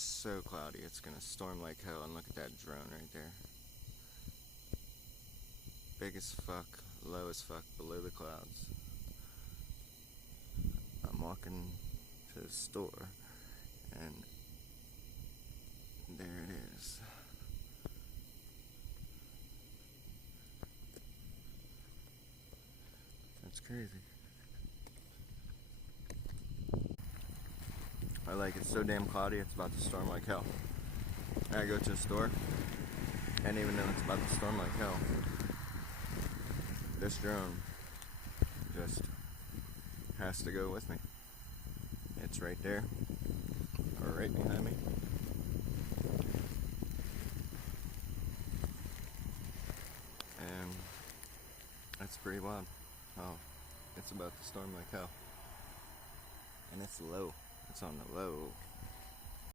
so cloudy, it's gonna storm like hell. And look at that drone right there. Big as fuck, low as fuck, below the clouds. I'm walking to the store, and there it is. That's crazy. I like it so damn cloudy, it's about to storm like hell. I go to the store, and even though it's about to storm like hell, this drone just has to go with me. It's right there, or right behind me. And that's pretty wild. Oh, it's about to storm like hell. And it's low. It's on the low.